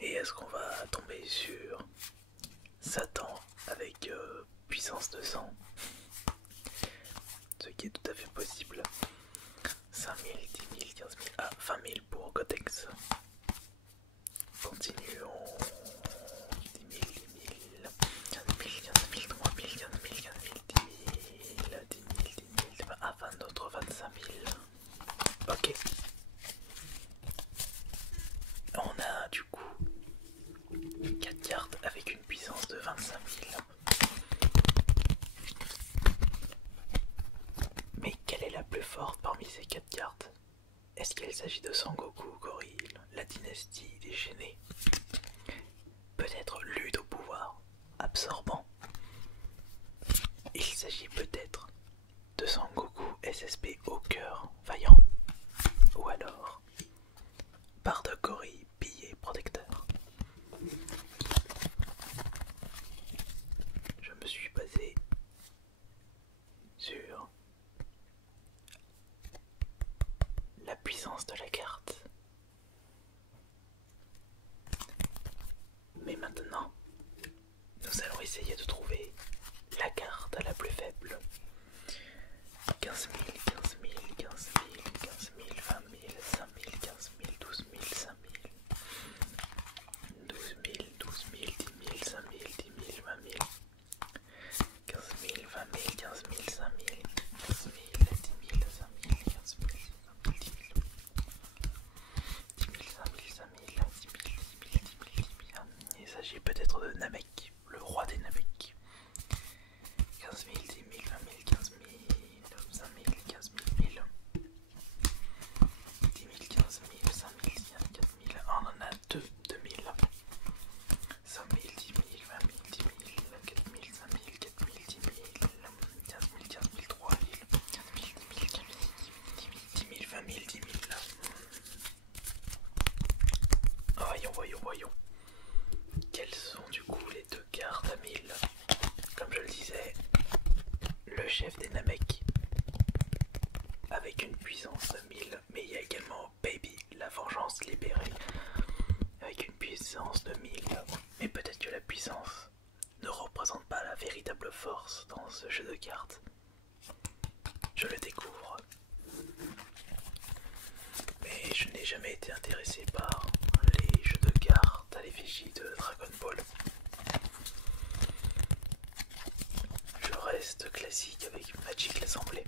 Et est-ce qu'on va tomber sur Satan avec puissance de sang? Ce qui est tout à fait possible. 5000, 10 000, 15 000, ah 20 000 pour Gotex. Continuons. 10 000, 10 000, 15 000, 15 000, 3 000, 15 000, 15 000, 10 000, 10 000, 10 000, ah 20 d'autres 25 000. Ok. On a du coup 4 cartes avec une puissance de 25 000. Mais quelle est la plus forte parmi ces 4 cartes? Est-ce qu'il s'agit de Sangoku, Gorille, la dynastie déchaînée? Peut-être Lude au pouvoir, absorbant. Il s'agit peut-être de Sangoku SSP au cœur, vaillant. Ou alors Bardock Gorille, pillé, protecteur. Je me suis basé sur la puissance de la carte. Mais maintenant, nous allons essayer de trouver la carte la plus faible. 15 000, 15 000, 15 000, 15 000, 20 000, 5 000, 15 000, 12 000, 5 000, 12 000, 12 000, 10 000, 5 000, 10 000, 20 000, 15 000, 20 000, 15 000, 5 000, 15 000, 10 000, 5 000, 15 000, 10 000, 10 000, 5 000, 5 000, 10 000, 10 000, 10 000, 10 000. Il s'agit peut-être de Namek, le roi des Namek. 15 000, 10 000, 20 000, 15 000, 5 000, 15 000, 1000, 10 000, 15 000, 5 000, 4 000, on en a 2, 2 000, 5 000, 10 000, 20 000, 10 000, 4 000, 5 000, 4 000, 10 000, 15 000, 15 000, 3 000, 15 000, 10 000, 10 000, 10 000, 20 000, 10 000. Voyons, voyons, voyons. Quelles sont du coup les deux cartes à 1000? Comme je le disais, le chef des Namek avec une puissance de 1000, mais il y a également Baby, la vengeance libérée, avec une puissance de 1000. Mais peut-être que la puissance ne représente pas la véritable force dans ce jeu de cartes. Je le découvre. Mais je n'ai jamais été intéressé par les jeux de cartes à l'effigie de Dragon Ball. Je reste classique avec Magic l'Assemblée.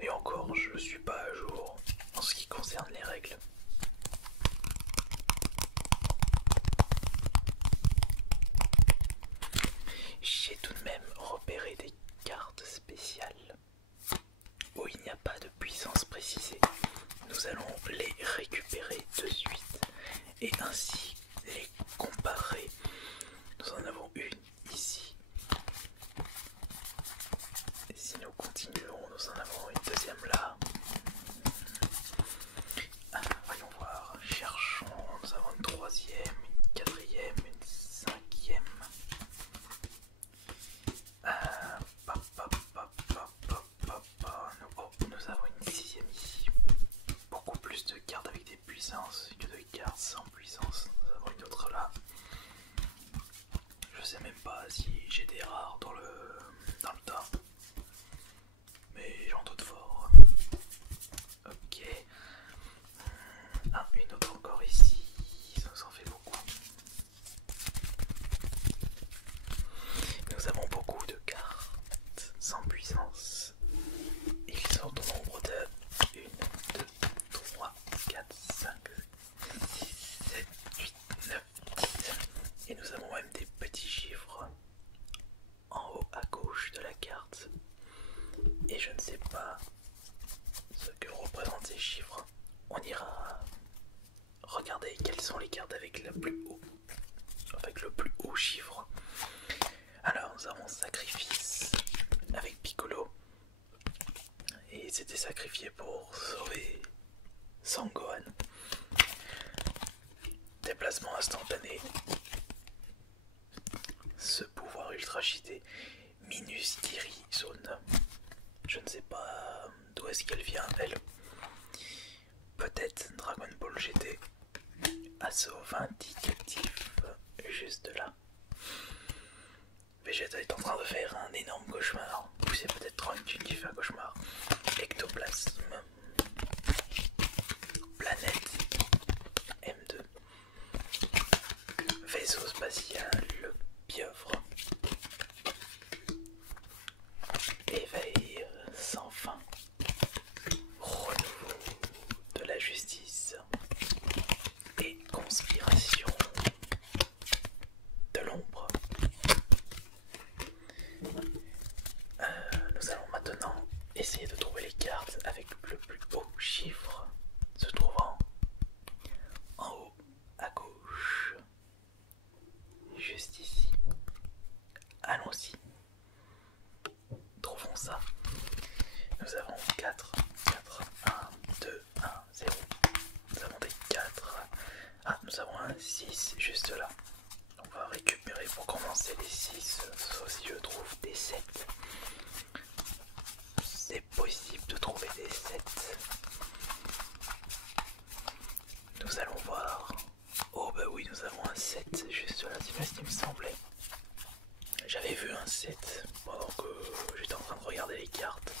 Et encore, je ne suis pas à jour en ce qui concerne les règles. J'ai tout de même repéré des cartes spéciales où il n'y a pas de puissance précisée. Nous allons les récupérer de suite et ainsi les comparer. Nous en avons une ici. Et si nous continuons, nous en avons une deuxième là. Voyons voir, cherchons, nous avons une troisième, une quatrième, une cinquième. Nous avons une sixième ici. Beaucoup plus de cartes avec des puissances que de cartes sans puissance. Nous avons une autre là. Je sais même pas si j'ai des rares dans le tas. Mais j'en doute fort. Ok. Ah, une autre encore ici. Ça nous en fait beaucoup. Nous avons beaucoup de cartes sans puissance. Ils sont au nombre de 1, 2, 3, 4, 5, 6, 7, 8, 9, 10. Et nous avons même des petits chiffres en haut à gauche de la carte. Et je ne sais pas ce que représentent ces chiffres. On ira regarder quelles sont les cartes avec le plus haut chiffre. Alors nous avons Sacrifice avec Piccolo. Et c'était sacrifié pour sauver Sangohan. Déplacement instantané. Ce pouvoir ultra cheaté. Minus Kiri Zone. Je ne sais pas d'où est-ce qu'elle vient, elle. Peut-être Dragon Ball GT. assaut vindicatif, juste là. Vegeta est en train de faire un énorme cauchemar. Ou c'est peut-être Trunks qui fait un cauchemar. Ectoplasme. Planète M2. Vaisseau spatial. Pieuvre. Éveil sans fin. Renouveau de la justice. Et conspiration de l'ombre. Nous allons maintenant essayer de trouver les cartes avec le plus haut chiffre se trouvant en haut à gauche. Juste ici. Allons-y. Trouvons ça. Nous avons 4, 4, 1, 2, 1, 0. Nous avons des 4. Ah, nous avons un 6 juste là. On va récupérer pour commencer les 6, sauf si je trouve des 7. C'est possible de trouver des 7. Nous allons voir. Oh bah oui, nous avons un 7 juste là, c'est bien ce qui me semblait. J'avais vu un 7 pendant que j'étais en train de regarder les cartes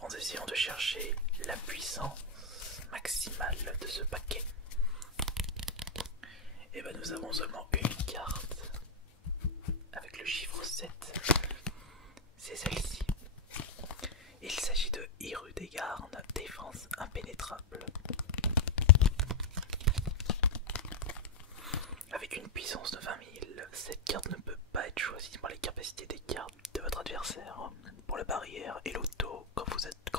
en essayant de chercher la puissance maximale de ce paquet. Et ben nous avons seulement une carte avec le chiffre 7. C'est celle-ci. Il s'agit de Hirudegarn, défense impénétrable. Avec une puissance de 20 000, cette carte ne peut pas être choisie par les capacités des cartes de votre adversaire. Pour la barrière et l'auto, quand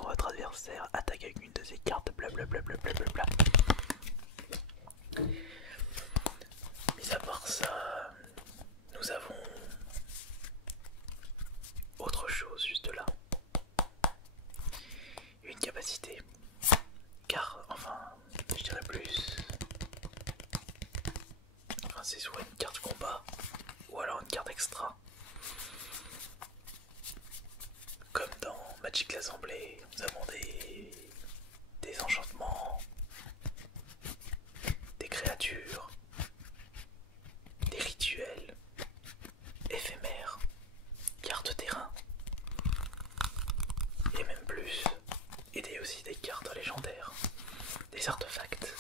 votre adversaire attaque avec une de ces cartes, blablabla. Mis à part ça, nous avons autre chose juste là. Une capacité. Car, enfin, je dirais plus. Enfin, c'est soit une carte combat ou alors une carte extra. Comme dans Magic l'Assemblée, nous avons des enchantements, des créatures, des rituels éphémères, cartes terrain, et même plus, et aussi des cartes légendaires, des artefacts.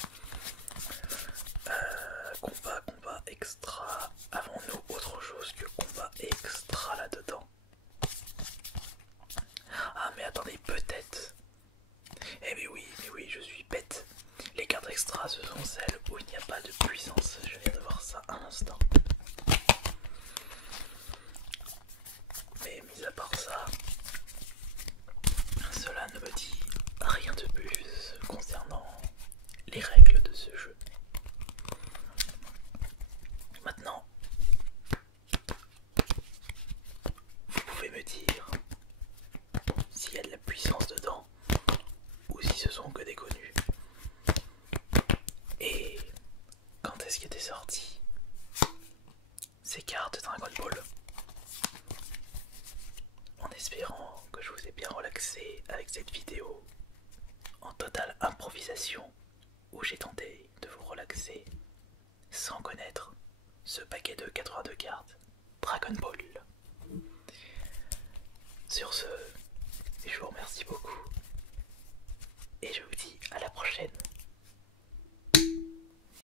Combat extra. Avons-nous autre chose que combat extra là-dedans? Ah mais attendez, peut-être. Eh mais oui, je suis bête. Les cartes extra, ce sont celles où il n'y a pas de puissance. Je viens de voir ça un instant. Mais mis à part ça, cela ne me dit rien de plus concernant les règles de ce jeu. Maintenant, vous pouvez me dire s'il y a de la puissance dedans ou si ce sont que des connus. Et quand est-ce qu'étaient sorties ces cartes Dragon Ball? En espérant que je vous ai bien relaxé avec cette vidéo en totale improvisation où j'ai tenté de vous relaxer sans connaître ce paquet de 82 cartes Dragon Ball. Sur ce, je vous remercie beaucoup et je vous